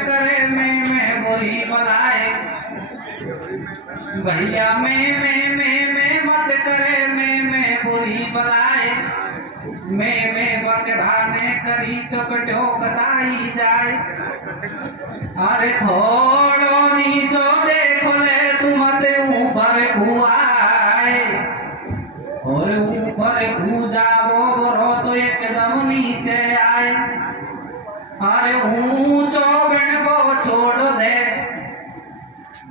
करे मैं बुरी बनाए। भैया मैं मत करे मैं बुरी बनाए। मैं बकराने करी तो कटो कसाई जाए। अरे थोड़ो नीचो देखो ले तुम ते ऊपर कुआए। और ऊपर कू जाबो बरो तो एकदम नीचे आए। अरे ऊंचो बिणबो छोड़ दे।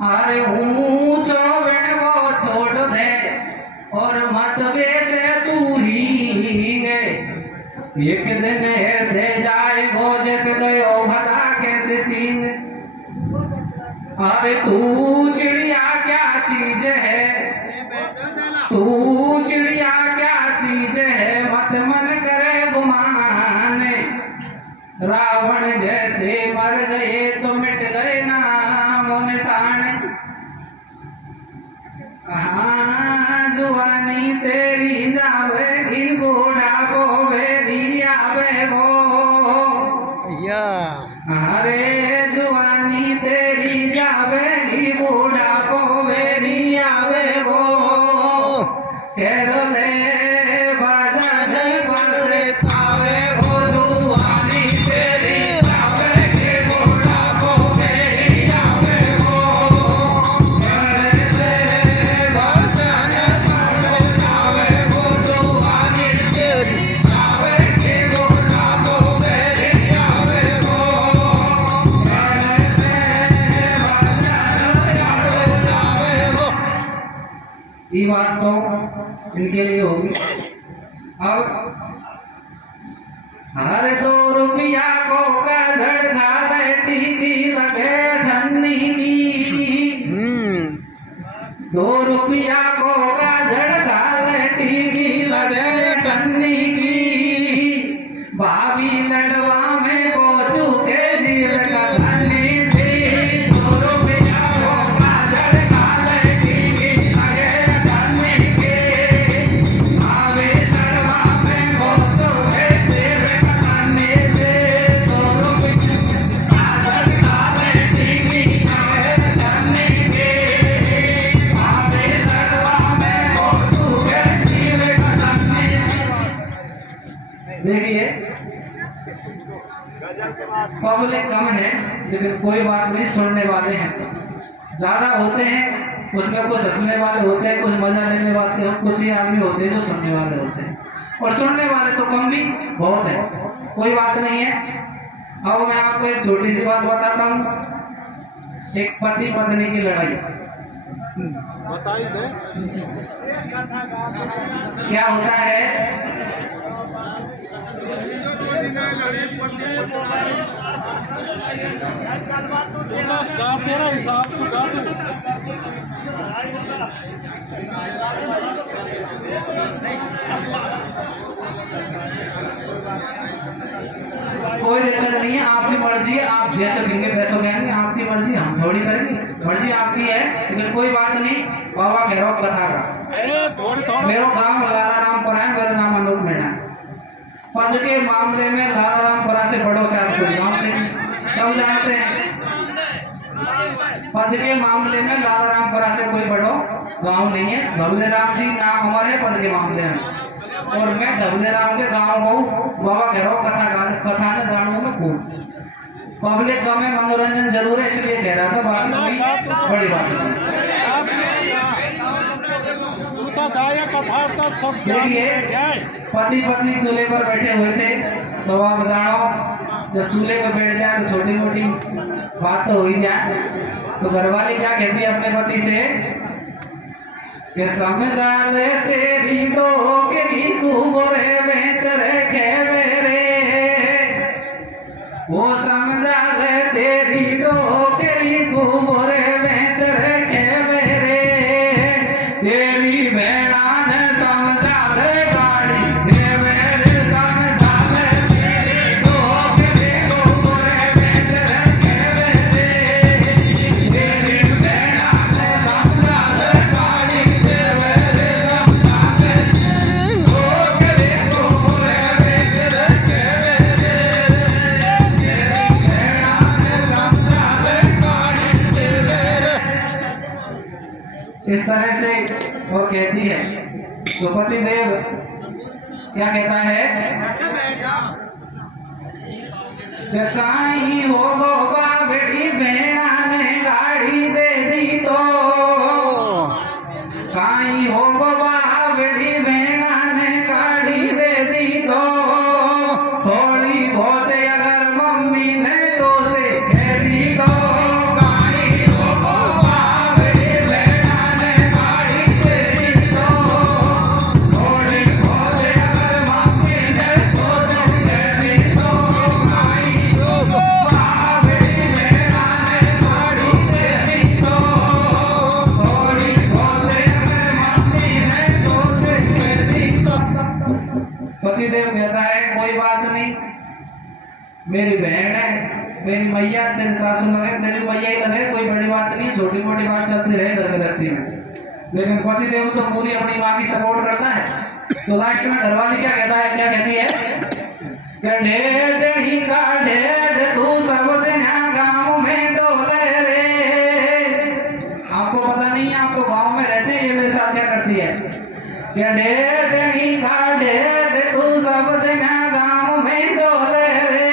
अरे ऊंचो बिणबो छोड़ दे और मत बेचे तू ही गे। एक दिन ऐसे जाएगो जैसे गयो गधा कैसे सींग। अरे तू चिड़िया क्या चीज है, तू चिड़िया क्या चीज है, मत मन करे गुमान। रावण जैसे मर गए तो मिट गए नाम निशान। कहाँ जुआनी तेरी जावेगी बूढ़ापो बेरी आवेगो। अरे जुआनी तेरी जावेगी बूढ़ापो बेरी आवेगो। केरले भजन बसे तावेगो जुआनी तेरी जावेगी बूढ़ापो बेरी आवेगो। ये बात तो इनके लिए होगी। अब हर 2 रुपया को का झड़का लटी की लगे ठन्नी की। 2 रुपया को का झड़का लटी की लगे ठन्नी की। भाभी लड़वा में को चूके जीव का धनी सी। 2 रुपया को का झड़का लटी की लगे ठन्नी की। भाभी लड़वा में को चूके जीव का धनी सी। 2 रुपया का झड़का लटी की लगे ठन्नी की। भाभी लड़वा में को चूके जीव का धनी सी। देखिए पब्लिक कम है लेकिन कोई बात नहीं, सुनने वाले हैं सब ज्यादा होते हैं। उसमें कुछ हंसने वाले होते हैं, कुछ मजा लेने वाले हैं, कुछ ही आदमी होते हैं जो सुनने वाले होते हैं। और सुनने वाले तो कम भी बहुत है, कोई बात नहीं है। अब मैं आपको एक छोटी सी बात बताता हूँ। एक पति पत्नी की लड़ाई बताइए दे। क्या होता है। तेरा हिसाब से गा दे। कोई दिक्कत नहीं है, आपकी मर्जी है। आप जैसे कहेंगे वैसे कहेंगे, आपकी मर्जी, हम थोड़ी करेंगे। मर्जी आपकी है लेकिन कोई बात नहीं। बाबा खैरो कथा का मेरा गांव लालारामपुरा है, मेरा नाम अनूप मीणा है। पद के मामले में लालारामपुरा से बड़ो से आप कोई गाँव नहीं, सब जानते हैं। पद के मामले में लालारामपुरा से कोई बड़ो गांव नहीं है। धबले राम जी नाम हमारे पद के मामले में, और मैं धबले राम के गांव को बाबा खैरो कथा ने जानू में खूब। पब्लिक का में मनोरंजन जरूर है इसलिए कह रहा था, बाकी कोई बड़ी बात नहीं। देखिए पति पत्नी चूल्हे पर बैठे हुए थे तो आप जानो, जब चूल्हे पर बैठ जाए तो छोटी मोटी बात तो हो ही जाए। तो घरवाली क्या कहती है अपने पति से कि समझा ले तेरी डोकरी कुबरे में तेरे खेवेरे। वो समझा ले तेरी डोकरी कुबरे में तेरे खेवेरे। तेरी भेड़ा ने समझा ले गाड़ी देवेरे। समझा ले तेरी डोकरी कुबरे में तेरे खेवेरे। तेरी भेड़ा ने समझा ले गाड़ी देवेरे। समझा ले तेरी डोकरी कुबरे में तेरे खेवेरे। तेरी भेड़ा ने इस तरह से और कहती है। तो पतिदेव क्या कहता है कि काई हो गो बाबड़ी बेड़ा ने गाड़ी दे दी तो, काई हो गो बाबड़ी बेड़ा ने गाड़ी दे दी तो, थोड़ी बहुत अगर मम्मी ने तो से कह दी तो, काई हो गो बाबड़ी बेड़ा ने गाड़ी दे दी तो, थोड़ी बहुत अगर मम्मी ने तो से कह दी तो, काई हो गो बाबड़ी बेड़ा ने गाड़ी दे दी तो, थोड़ी बहुत अगर मम्मी ने तो से कह दी तो। पतिदेव कहता है कोई बात नहीं, मेरी बहन है, मेरी मैया, तेरी सासू लगे, तेरी मैया ही लगे, कोई बड़ी बात नहीं, छोटी मोटी बात चलती रहे घर गृहस्थी में। लेकिन पतिदेव तो पूरी अपनी माँ की सपोर्ट करता है। तो लास्ट में घरवाली क्या कहता है, क्या कहती है कि ढेर ही का ढेर तू सब दिन गाँव में डोले रे। आपको पता नहीं है, आप तो गाँव में रहते हैं, ये मेरे साथ क्या करती है कि ढेर ही का ढेर तू सब दिन गाँव में डोले रे,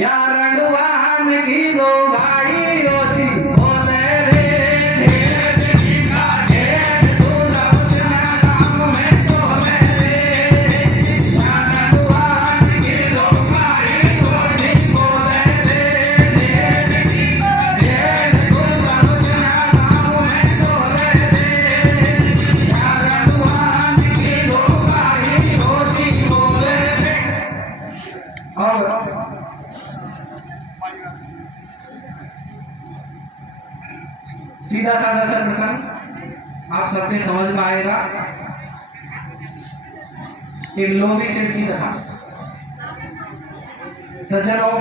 यार अंडुआन की दो गाई ओछी बोले रे, ढेर ही का ढेर तू सब दिन गाँव में डोले रे, यार अंडुआन की दो गाई ओछी बोले रे, ढेर ही का ढेर तू सब दिन गाँव में डोले रे, यार अंडुआन की दो गाई ओछी बोले रे। और सीधा साधा सा प्रसंग आप सबके समझ में आएगा। एक लोभी सेठ की कथा। सज्जनों,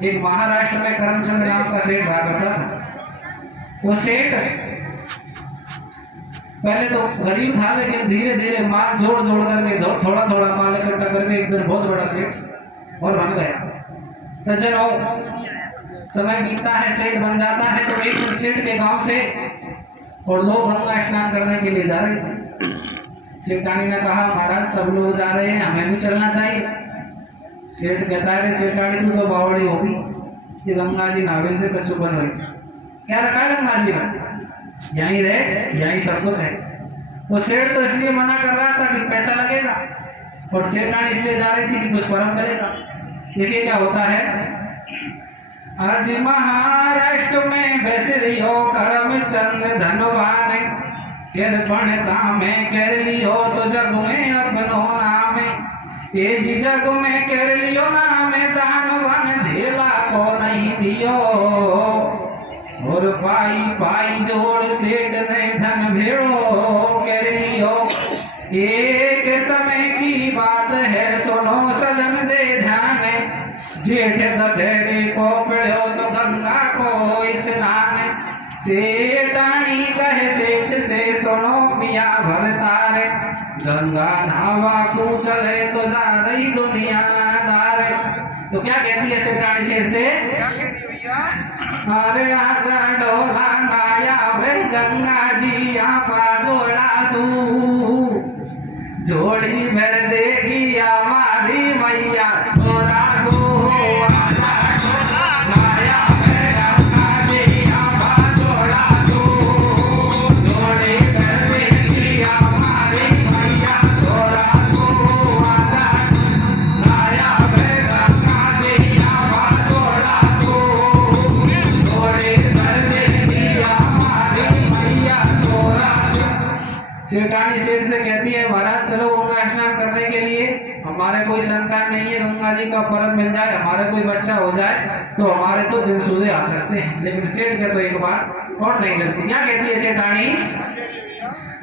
एक महाराष्ट्र में करमचंद नाम का सेठ रहा करता था। वो सेठ पहले तो गरीब था, लेकिन धीरे धीरे माल जोड़ जोड़ करके थोड़ा थोड़ा माल इकट्ठा करके एक दिन बहुत बड़ा सेठ और बन गया। सज्जनों, समय बीतता है, सेठ बन जाता है। तो एक दिन सेठ के गांव से और लोग गंगा स्नान करने के लिए जा रहे थे। सेठानी ने कहा महाराज सब लोग जा रहे हैं, हमें भी चलना चाहिए। सेठ कहता है सेठानी तू तो बावड़ी होगी, ये गंगा जी नावेल से कच्चू बन हुई, क्या रखा है गंगा जी में, यहीं रहे, यहीं सब कुछ है। वो सेठ तो इसलिए मना कर रहा था कि पैसा लगेगा, और सेठानी इसलिए जा रही थी कि कुछ परम करेगा। देखिए क्या होता है। आज महाराष्ट्र में बैस रही हो करमचंद धनवान, कृपण में कर लियो तो जग में अपनो नाम, ये जी जग में कर लियो नाम, दानवन धेला को नहीं दियो, और पाई पाई जोड़ सेठ ने धन भेड़ो कर लियो। एक समय की बात है सुनो सजन दे ध्यान, जेठ दशहरे को पढ़ो तो गंगा को स्नान, सेठानी कहे सेठ से सुनो मिया भरतार, गंगा नहावा को चले तो जा रही दुनियादार। तो क्या कहती है सेठानी सेठ से, अरे आजा डोला नाया भाई गंगा जी आप जोड़ा सू, जोड़ी भर देगी हमारी मैया छोरा सू। सेठानी सेठ से कहती है महाराज चलो गंगा स्नान करने के लिए, हमारे कोई संतान नहीं है, गंगा जी का पर्व मिल जाए, हमारे कोई बच्चा हो जाए तो हमारे तो दिन सूदे आ सकते हैं। लेकिन सेठ के तो एक बात और नहीं लगती। क्या कहती है सेठानी,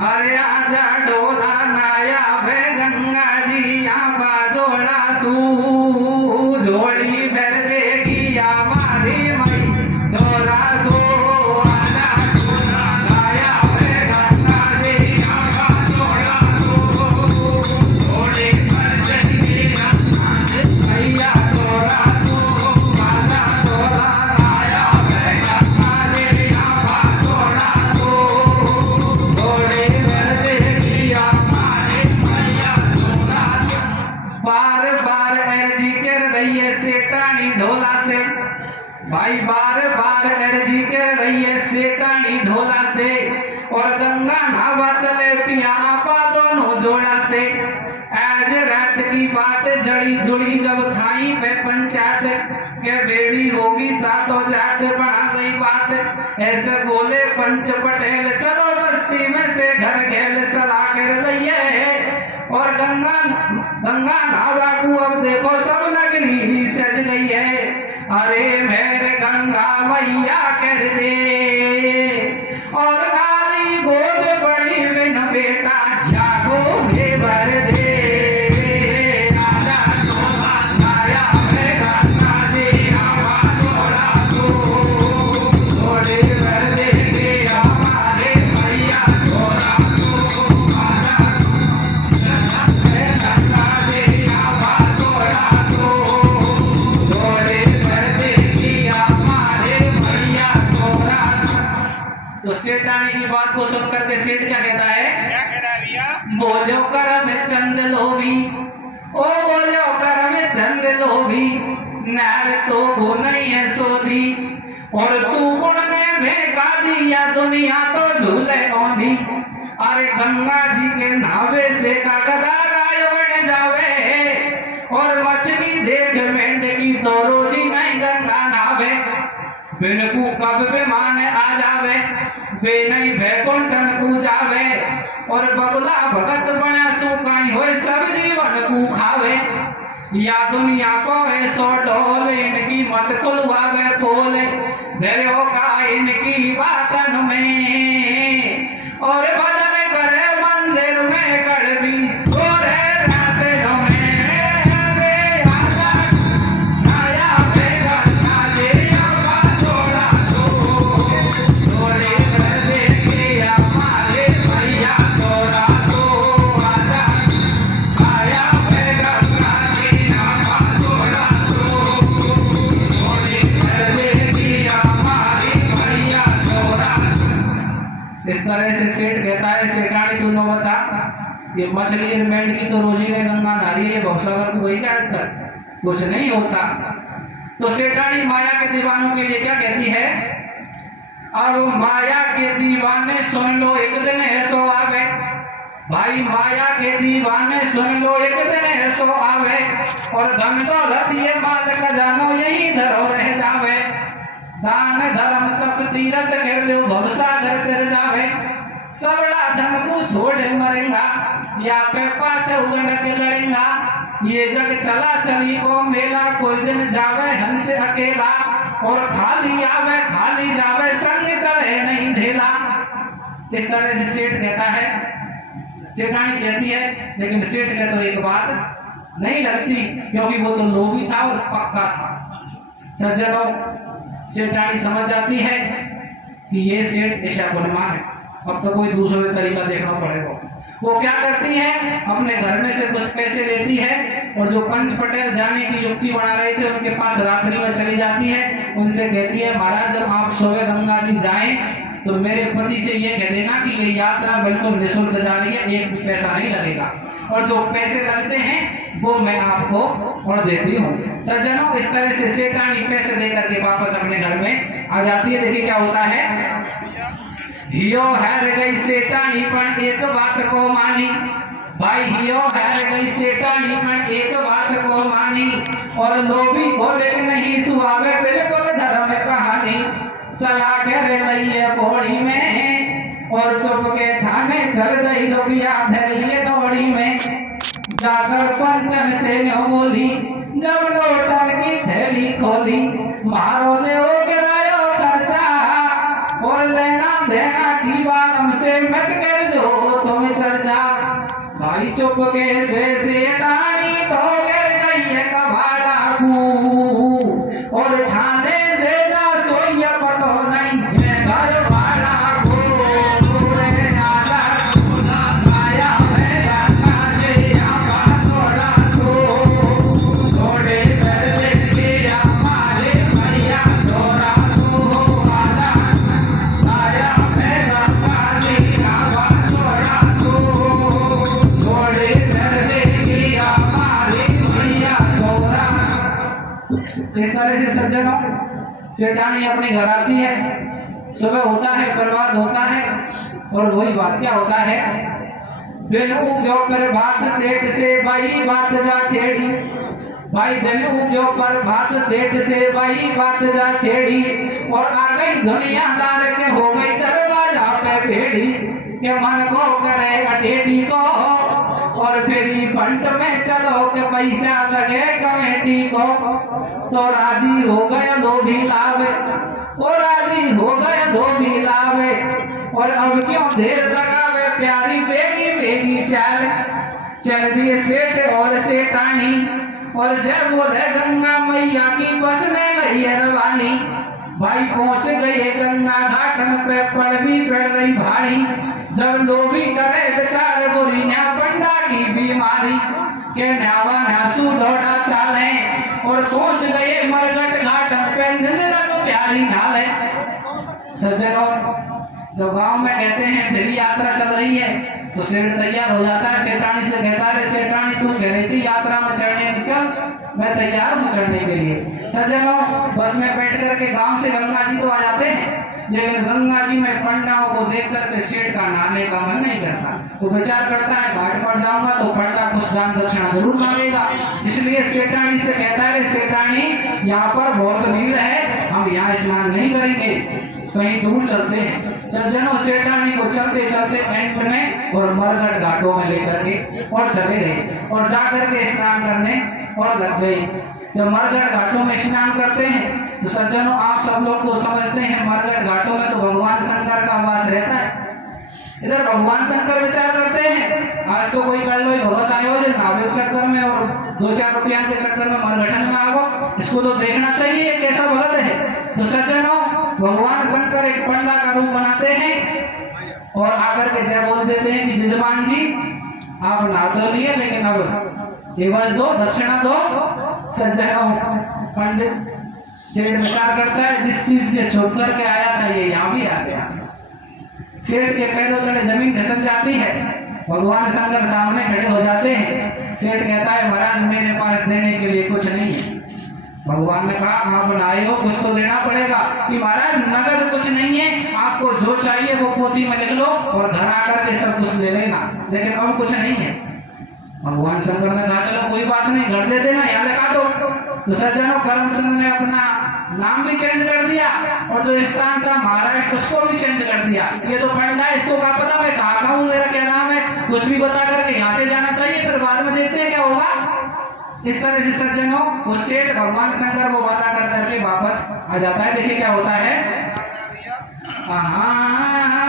अरे आजा डोला नाया भे गंगा जी यहाँ जोड़ा सू, जोड़ी भर देगी हमारी मई छोरा सू। ढोला से। भाई बार बार अर्जी कर रही है सेठानी ढोला से, और गंगा नहावा चले पिया आपा दोनों जोड़ा से। आज रात की बात जड़ी जुड़ी जब खाई पे पंचायत के बेड़ी होगी सातों जात बना गई बात। ऐसे बोले पंच पटेल चलो बस्ती में से घर घेल सलाह कर लइए, और गंगा नहावा को अब देखो सब नगरी सज गई है। अरे मेरे गंगा मैया कर दे, और काली गोद पड़ी बिन बेटा या गोदे भर दे। आजा तोला माया में गंगा दे आवा तोला तो, गोदे भर दे के हमारे मैया तोला तो। आजा गंगा दे आवा तोला तो, गोदे भर दे के हमारे मैया तोला। तो सेठानी की बात को सुन करके सेठ क्या कहता है? क्या कह रहा है भैया? बोलो कर में चंद लोभी, ओ बोलो कर में चंद लोभी, नार तो वो नहीं है सोधी, और तू गुण ने भेका दिया दुनिया तो झूले औंधी। अरे गंगा जी के नावे से का गदा गाय बन जावे, और मछली देख मेंढकी तो रोजी नहीं गंगा नावे। बिन को कब पे मान आ जावे, बे नहीं भैकुंठन को जावे, और बगुला भगत बना सुकाई होए सब जीवन को खावे। या दुनिया को है सो ढोल इनकी मत खुलवावे पोल, धैर्य का इनकी बातन में, और भजन करे मंदिर में कड़वी सोरे रात में। अरे आजा नया बेगा दे आवा तोड़ा तो, थोड़े भर दे के हमारे भैया तोड़ा तो। आजा नया बेगा दे आवा तोड़ा तो, थोड़े भर दे के हमारे भैया तोड़ा। इस तरह से सेठ कहता है सेठानी तू न बता, ये मछली और मेंढकी तो रोजी ने गंगा नारी है, भवसागर को गई क्या आज तक? कुछ नहीं होता। तो सेठानी माया के दीवानों के लिए क्या कहती है? अब माया के दीवाने सुन लो एक दिन ऐसो आवे, भाई माया के दीवाने सुन लो एक दिन ऐसो आवे, और धन दौलत ये माल खजानो यही धरो रह जावे। दान धर्म तप तीरथ कर लो भवसागर कर जावे, सबड़ा धन को छोड़ मरेगा या पे पाछे उगड़ के लड़ेगा। ये जग चला चली को मेला, कोई दिन जावे हमसे अकेला, और खाली आवे खाली जावे संग चले नहीं ढेला। इस तरह से सेठ कहता है, सेठानी कहती है, लेकिन सेठ के तो एक बात नहीं लगती, क्योंकि वो तो लोभी था और पक्का था। सज्जनों, सेठानी समझ जाती है कि ये सेठ ऐसा गुणवान है, अब तो कोई दूसरे तरीका देखना पड़ेगा। वो क्या करती है? अपने घर में से कुछ पैसे लेती है, और जो पंच पटेल जाने की युक्ति बना रहे थे उनके पास रात्रि में चली जाती है। उनसे कहती है, महाराज जब आप सोवे गंगा जी जाएं तो मेरे पति से ये कह देना कि ये यात्रा बिल्कुल निःशुल्क जा रही है, एक भी पैसा नहीं लगेगा, और जो पैसे लगते हैं वो मैं आपको और देती हूँ। सज्जनों, इस तरह से सेठानी पैसे दे करके वापस अपने घर में आ जाती है। देखिए क्या होता है। हियो हार गई सेठानी पर एक बात को मानी, भाई हियो हार गई सेठानी पर एक बात को मानी, और लोभी को देख नहीं सुहावे बिल्कुल धर्म कहानी। सलाह कर लइए घोड़ी में, और चुप के छाने चल गई रुपया धर लिए दौड़ी में। जाकर पंचन से न बोली, जब नोटन की थैली खोली, मारो ले ओ गिरायो खर्चा, और लेना देना की बात हमसे मत कर जो तुम चर्चा। भाई चुप के से सेठानी तो गिर गई है कबाड़ा को, और छाने से जा सोई पतो नहीं है घर वाला को। आजा तोला माया में गंगा दे आवा तोड़ा तो, थोड़े भर दे के हमारे भैया तोड़ा तो। आजा माया में गंगा दे आवा तोड़ा तो, थोड़े भर दे के हमारे भैया तोड़ा। इस तरह तरह से सज्जनों सेठानी अपने घर आती है, सुबह होता है, बर्बाद होता है, और वही बात क्या होता है, दिन उग्यो पर भात सेठ से भाई बात जा छेड़ी, भाई दिन उग्यो पर भात सेठ से भाई बात जा छेड़ी, और आ गई दुनियादार के हो गई दरवाजा पे भेड़ी, के मन को करे अटेटी को, और फिर फंड में चलो के पैसा लगे कमेटी को, तो राजी हो गए दो भी लावे, वो राजी हो गए दो भी लावे, और अब क्यों देर लगावे प्यारी बेगी बेगी चल दिए सेठ और सेठानी, और जब बोले गंगा मैया की बस में लई रवानी, भाई पहुंच गए गंगा घाटन पे पड़ रही भारी, जब लोभी करे बेचारे बुरी ना पंडा की बीमारी, के न्यावा न्यासू लौटा चाले, और पहुंच गए मरगट घाटन पे झंझरक प्यारी ढाले। सज्जनों, जब गांव में कहते हैं फिर यात्रा चल रही है, तो सेठ तैयार हो जाता है, सेठानी से कहता है सेठानी तू कह रही थी यात्रा में चढ़ने की, चल मैं तैयार हूँ चढ़ने के लिए। सज्जनों, बस में बैठ करके गांव से गंगा जी तो आ जाते हैं, लेकिन गंगा जी में पंडाओं को देख करके सेठ का नहाने का मन नहीं करता। वो विचार करता है घाट पर जाऊंगा तो पंडा कुछ दान दक्षिणा जरूर मांगेगा, इसलिए सेठानी से कहता है सेठानी यहाँ पर बहुत भीड़ है, हम यहाँ स्नान नहीं करेंगे, कहीं दूर चलते हैं। सज्जनों, सेठानी को चलते चलते एंड में और मरगट घाटों में लेकर के और चले गए, और जा करके स्नान करने और लग गए। जब मरगट घाटों में स्नान करते हैं तो सज्जनों, आप सब लोग तो समझते हैं मरगट घाटों में तो भगवान शंकर का वास रहता है। इधर भगवान शंकर विचार करते हैं, आज तो कोई कर लो भगत आयो जो नावे चक्कर में और 2-4 रुपया के चक्कर में मरघटन में आओ, इसको तो देखना चाहिए ये कैसा भगत है। तो सज्जनों, भगवान शंकर एक पंडा का रूप बनाते हैं और आकर के जय बोल देते हैं कि जजमान जी आप नहा तो लिए, लेकिन अब एवज दो, दक्षिणा दो। सज्जनों, पंडित सेठ विचार करता है जिस चीज से छुप करके आया था ये यहाँ भी आ गया। सेठ के पैरों तले जमीन खिसक जाती है, भगवान शंकर सामने खड़े हो जाते हैं। सेठ कहता है महाराज मेरे पास देने के लिए कुछ नहीं है। भगवान ने कहा आप बनाए हो, कुछ तो देना पड़ेगा। कि महाराज नगद कुछ नहीं है, आपको जो चाहिए वो पोथी में लिख लो और घर आकर के सब कुछ ले लेना, लेकिन अब कुछ नहीं है। भगवान शंकर ने कहा चलो कोई बात नहीं, घर दे देना, यहाँ लिखा दो। तो सज्जनों, करमचंद ने अपना नाम भी चेंज कर दिया और जो स्थान था महाराष्ट्र उसको भी चेंज कर दिया। ये तो पंडा, इसको क्या पता मैं कहाँ का हूँ, मेरा क्या नाम है, कुछ भी बता करके यहाँ से जाना चाहिए, फिर बाद में देखते हैं क्या होगा। इस तरह से सज्जनों, वो सेठ भगवान शंकर को वादा कर करके वापस आ जाता है। देखिए क्या होता है।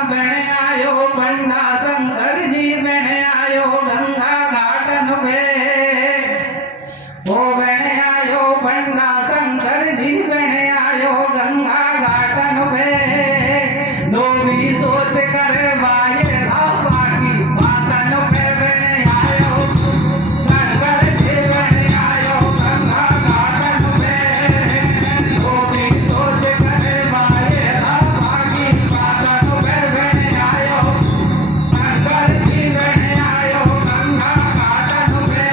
बने आयो पंडा शंकर जी, बने आयो गंगा घाटन पे, ओ बने आयो पंडा शंकर जी, बने आयो गंगा घाटन पे, लो भी सोच कर बाये बाकी बातन पे, बने आयो शंकर जी, बने आयो गंगा घाटन पे, लो भी सोच कर बाये बाकी बातन पे, बने आयो शंकर जी, बने आयो गंगा घाटन पे,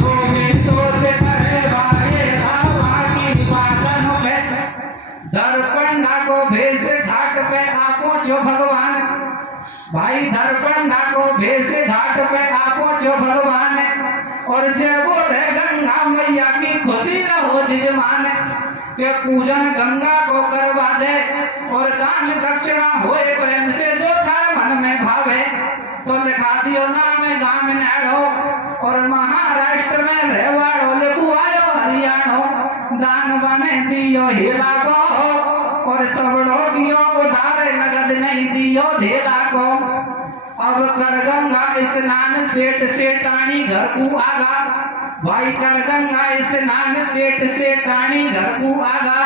लो भी सोच कर बाये बाकी बातन पे। दर्पणा को भेष घाट पे आ पहुंचो भगवान, भाई दर्पणा को भेष घाट पे आ पहुंचो भगवान, और जय बोले गंगा मैया की खुशी रहो जजमान, के पूजन गंगा को करवा दे और दान दक्षिणा होए प्रेम से जो थार मन में भावे, तो लिखा दियो नाम गाम नाड़ो और महाराष्ट्र में रहवाड़ो, लिखवायो हरियाणो, दान बने दियो हिला को और सबड़ो दियो उधार, नगद नहीं दियो धेला को। अब कर गंगा स्नान सेठ सेठानी घर को आगा, भाई कर गंगा स्नान सेठ सेठानी घर को आगा,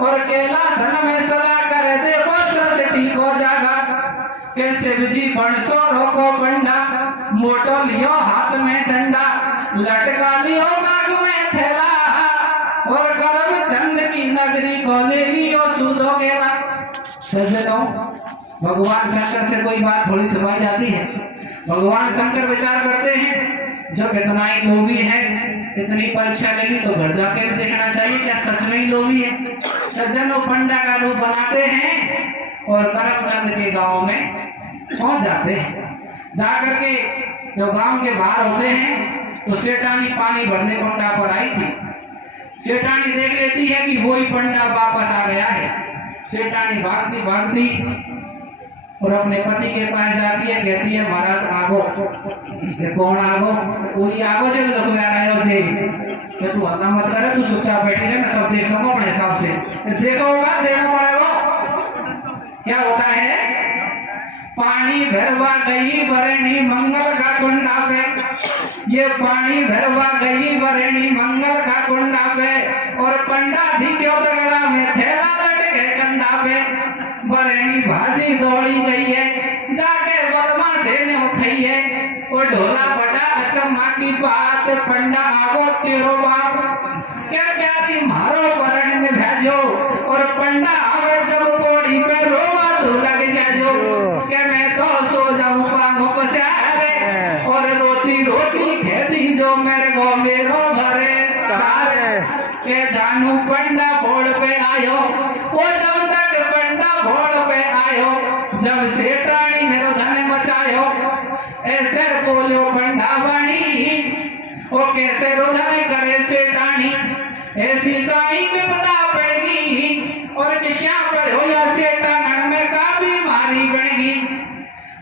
और केला सन में सलाह कर देखो सृष्टि को जागा, के शिव जी बणसोरो को पंडा, मोटो लियो हाथ में डंडा, लटका लियो नाग में थैला, और करमचंद की नगरी को ले लियो सूदो गेला। सज्जनों, भगवान शंकर से कोई बात थोड़ी छुपाई जाती है। भगवान शंकर विचार करते हैं जब इतना ही लोभी है इतनी परीक्षा लेनी तो घर जाके भी देखना चाहिए क्या सच में ही लोभी है। सज्जनों, पंडा का रूप बनाते हैं और करमचंद के गांव में पहुंच जाते हैं। जाकर के जो गांव के बाहर होते हैं तो सेठानी पानी भरने पंडा पर आई थी। सेठानी देख लेती है कि वही पंडा वापस आ गया है। सेठानी भागती भागती और अपने पति के पास जाती है, कहती है महाराज आगो। ये कौन आगो? वही आगो जो लगवा रहे हो जे। ये तू हल्ला मत करे, तू चुपचाप बैठी रहे, मैं सब देख लूंगा अपने हिसाब से। देखो होगा, देखना पड़ेगा। क्या होता है? पानी भरवा गई बरणी मंगल का कुंडा पे। ये पानी भरवा गई बरणी मंगल का कुंडा पे और पंडा धी क्यों तगड़ा में थैला लटके कंधा पे। बरणी भाजी दौड़ी गई है, जाके बलमा से न्यो खई है। वो ढोला बड़ा अचम्मा की बात, पंडा आगो तेरो बाप। क्या प्यारी मारो बरणी ने भेजो और पंडा आवे जब कोड़ी पे रोवा तो लग जाजो। क्या मैं तो सो जाऊं पांव पसारे और रोती रोती खेती जो मेरे को मेरो भरे तारे। के जानू पंडा बोड़ पे आयो, वो जब तक पंडा बोड़ पे आयो, जब सेठानी ने धन मचायो। ऐसे बोलो पंडा बनी, वो कैसे रुधन करे सेठानी। ऐसी काई विपदा पड़ेगी और किस्या पड़ो या सेठान में का बीमारी बढ़ेगी।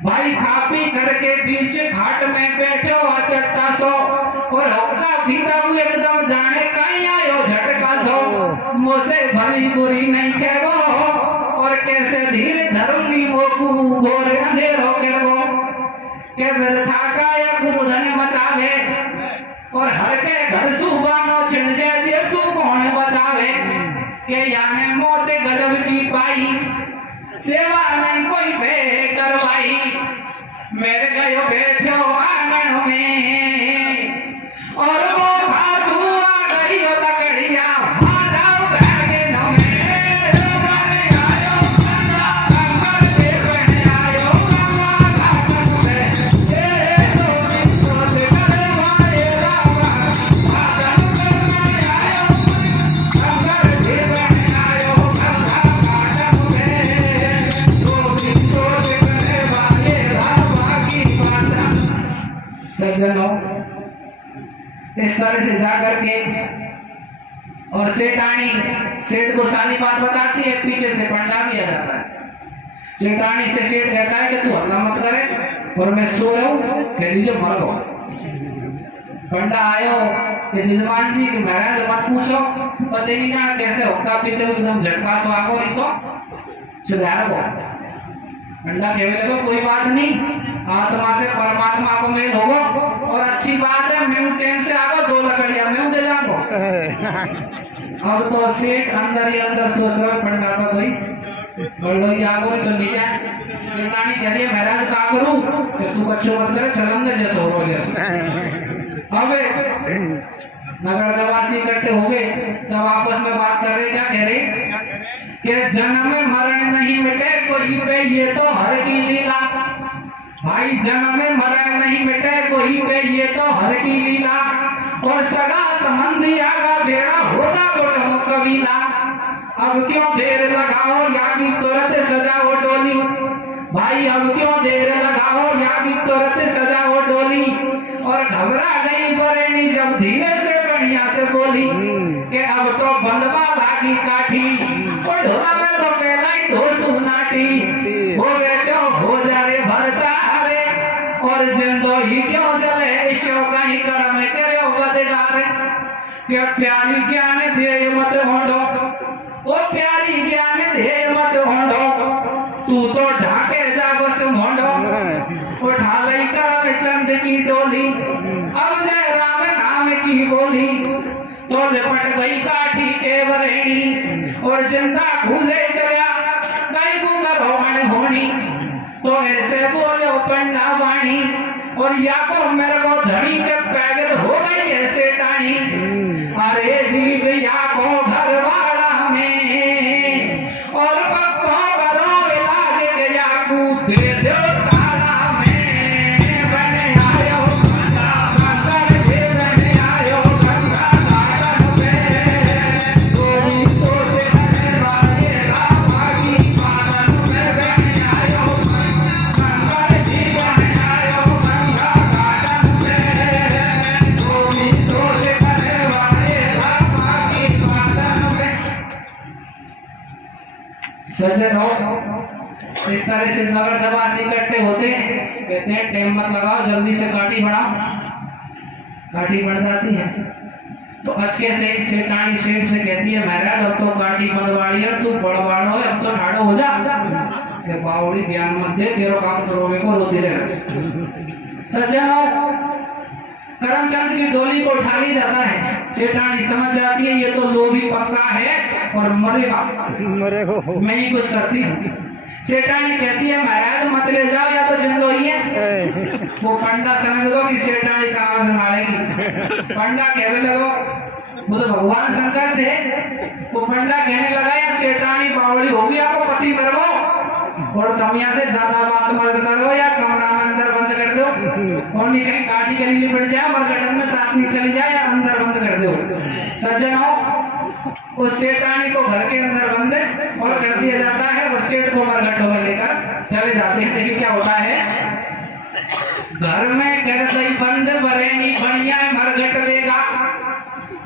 भाई खा पी करके बीच घाट में बैठो चट्टा सो और हक्का पीता हुए एकदम जाने कहीं आयो झटका सो। मुझसे भली बुरी नहीं कहो और कैसे धीरे धरूंगी मोकू घोर अंधेरो कर गो। के व्यथा का या गुरुधन मचावे और हर के घर सुबानो छिड़ जाए जेसु कौन बचावे। के याने मौत गजब की पाई, सेवा नहीं कोई पे करवाई। मेरे गयो बैठो आंगन में और वो सासू आ गई हो तकड़िया माधव बैगे न में। बने आयो गंगा के बने आयो गंगा घाट पे। ये तो सोच करे मारे रामा माधव के बने आयो गंगा के बने आयो गंगा घाट पे। सोच करे मारे रामा की बात। सज्जनों, इस तरह से जाकर के और सेठानी सेठ को सारी बात बताती है। पीछे से पंडा भी आ जाता है। सेठानी से सेठ कहता है कि तू हल्ला मत करे और मैं सो रहा हूँ, कह दीजिए मर गो। पंडा आयो कि जजमान जी कि महाराज मत पूछो, पता नहीं जाना कैसे होता पीते हुए एकदम झटका सो आगो नहीं तो सुधार को। पंडा कहने लगा कोई बात नहीं, आत्मा से परमात्मा को मेल होगा और अच्छी बात है। मैं टाइम से आगा 2 लकड़ियां मैं दे जाऊंगा। अब तो सेठ अंदर ही अंदर सोच रहा है पंडा का कोई बड़ोई आगो तो नीचे। सेठानी कह रही है महाराज का करूं कि तू कच्चो मत करे, चल अंदर जैसे हो जैसे। अब नगर निवासी इकट्ठे हो गए, सब आपस में बात कर रहे। क्या कह रहे कि जन्म में मरण नहीं मिटे कोई पे ये तो हर की लीला। भाई जन्म में मरण नहीं मिटे कोई पे ये तो हर की लीला और सगा संबंधी आगा बेड़ा होगा कुटुंब कबीला। अब क्यों देर लगाओ या की तुरंत सजाओ डोली। भाई अब क्यों देर लगाओ या की तुरंत सजाओ डोली। और घबरा गई बरेनी जब धीरे से बढ़िया से बोली कि अब तो बंदवा लागी काठी और ढोला पे तो पहला ही दो सुनाटी। हो बेटो हो जा रे भरता रे और जिंदो ही क्यों जले ईशो का ही कर्म करे बदगार। क्या प्यारी ज्ञान दे मत होंडो, ओ प्यारी ज्ञान दे मत होंडो। तू तो ढाके जा बस मोंडो, उठा लई करम चंद की डोली। अब जय राम नाम की बोली तो लपट गई काठी के बरेणी और जिंदा भूले चला गई गुंगर होने होनी। तो ऐसे बोलो पंडा वाणी और या को मेरे को धनी के पैदल हो गई ऐसे टाणी। अरे जीव या को घर वाला में और पक्का करो इलाज के या को दे दो तारा में। बने आयो गंगा दे बने आयो गंगा सज्जनों, इस तरह से नगर दबास इकट्ठे होते हैं, कहते हैं टाइम मत लगाओ, जल्दी से काटी बढ़ाओ। काटी बढ़ जाती है तो अचके से सेठानी सेठ से कहती है, महाराज अब तो काटी बनवाड़ी है, तू बड़वाड़ो है, अब तो ठाड़ो हो जा। ये बावड़ी ज्ञान मत दे, तेरो काम करो मेरे को रोती रहे। सज्जनों, करमचंद की डोली को उठा ली जाता है। सेठानी समझ जाती है ये तो लोभी पक्का है और मरेगा, मैं ही कुछ करती हूँ। सेठानी कहती है, महाराज मत ले जाओ, या तो जिंदो ही है। वो पंडा समझ लो कि सेठानी कहाँ संभालेगी। पंडा कहने लगो, वो तो भगवान शंकर थे। वो पंडा कहने लगा, या सेठानी बावड़ी होगी, आपको पति मर गो, और तमिया से ज्यादा बात मत करो, या कमरा में अंदर बंद कर दो, और नहीं कहीं काटी के लिए लिपट जाए और गठन में साथ नहीं चली जाए, या अंदर बंद कर दो। सज्जनों, उस सेठानी को घर के अंदर बंद और कर दिया जाता है, और सेठ को मरघटों में लेकर चले जाते हैं। देखिए क्या होता है, घर में कर दई बंद बरेनी बढ़िया मरघट लेगा।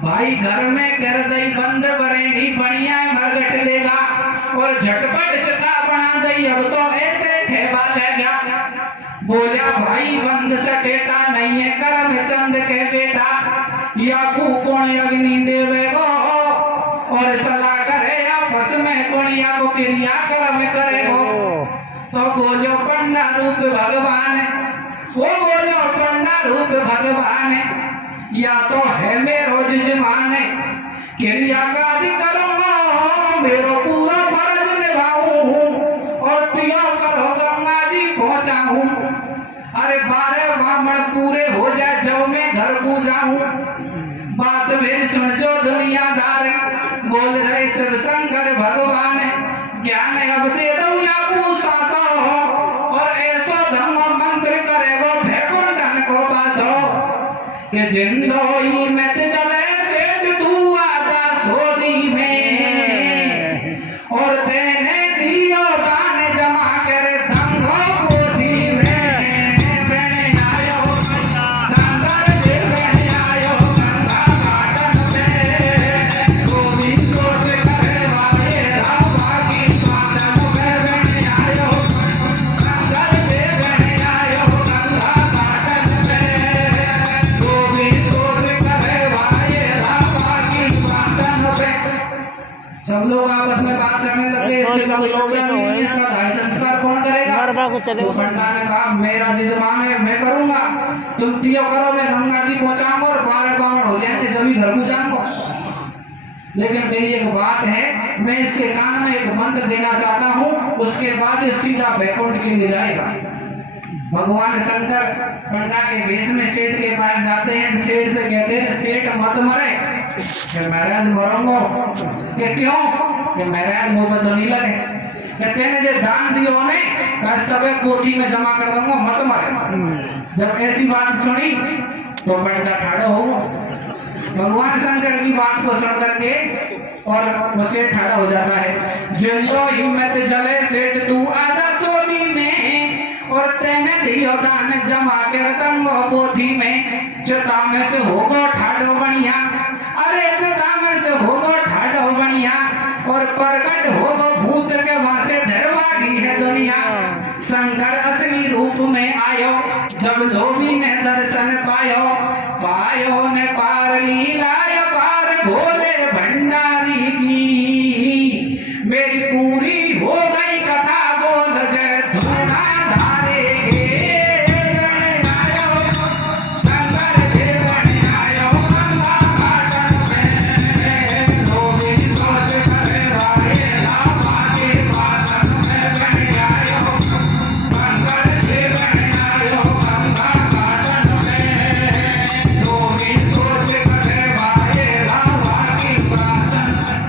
भाई घर में कर दई बंद बरेनी बढ़िया मरघट लेगा, और झटपट चटा बना दई, अब तो ऐसे ठेबा ले गया। बोला भाई बंद सटेटा नहीं है करम चंद के बेटा, या कौन अग्नि देवेगो, और सलाह करे आपस में कुणिया को क्रिया कर्म करेगो। तो बोलो पंडा रूप भगवान, वो बोलो पंडा रूप भगवान, या तो है मेरो जजमान, क्रिया काज करूंगा मेरो पूरा फर्ज निभाऊं, और तिया करो गंगा जी पहुंचाऊं। अरे 12 ब्राह्मण पूरे हो जाए जब मैं घर को जाऊं। बात मेरी सुन जो दुनियादार, बोल रहे शिव शंकर भगवान, ज्ञान अब दे दो या सासो, और ऐसो धर्म मंत्र करेगो भैकुंठन को पासो। ये जिंदगी में ते चले सेठ तू आजा सोदी में, और तेने दियो दान जमा करे धंगो पोथी में। बेने आयो शंकर दे, बेने आयो गंगा घाटन पे, गोविंदो से करे वाले रावा की स्वादम में। बेने आयो शंकर दे, बेने आयो गंगा घाटन पे, गोविंदो से करे वाले रावा की स्वादम पे। सब लोग आपस में बात करने लगे, इसके बाद इसका दाह संस्कार कौन करेगा? तो पंडा ने कहा, मेरा जजमान है, मैं करूंगा, तुम तियो करो, मैं गंगा जी पहुंचाऊंगा, और 12 बावण हो जाएंगे जब ही घर को जाऊंगा। लेकिन मेरी एक बात है, मैं इसके कान में एक मंत्र देना चाहता हूँ, उसके बाद ये सीधा बैकुंठ के लिए जाएगा। भगवान शंकर पंडा के वेश में सेठ के पास जाते हैं। सेठ से कहते हैं, सेठ मत मरे। कि महाराज मरूंगा। कि क्यों? कि महाराज मुंह तो नहीं लगे। कहते हैं जो दान दियो ने मैं सबे पोथी में जमा कर दूंगा, मत मरे। जब ऐसी बात सुनी तो पंडा ठाड़ो हो। भगवान शंकर की बात को सुन करके और वो सेठ ठाड़ा हो जाता है। जिंदो हिम्मत जले सेठ तू आजा सोदी में, और तेने दियो दान जमा कर दंगो पोथी में। चता में से होगो ठाड़ो बढ़िया, अरे चता में से होगो ठाड़ो बढ़िया, और प्रकट होगो भूत के वहां से धरवागी है दुनिया। शंकर असली रूप में आयो, जब धोबी ने दर्शन पायो, पायो ने पार लीलाय पार भोले भंडारी की। मेरी पूरी हो गई कथा, बोल जय धूना धारे के। गण आयो शंकर देव आयो गंगा घाटन में, धोबी सोच करे वाले रामा के बातन में। गण आयो शंकर देव आयो गंगा घाटन में, धोबी सोच करे वाले रामा की बातन में।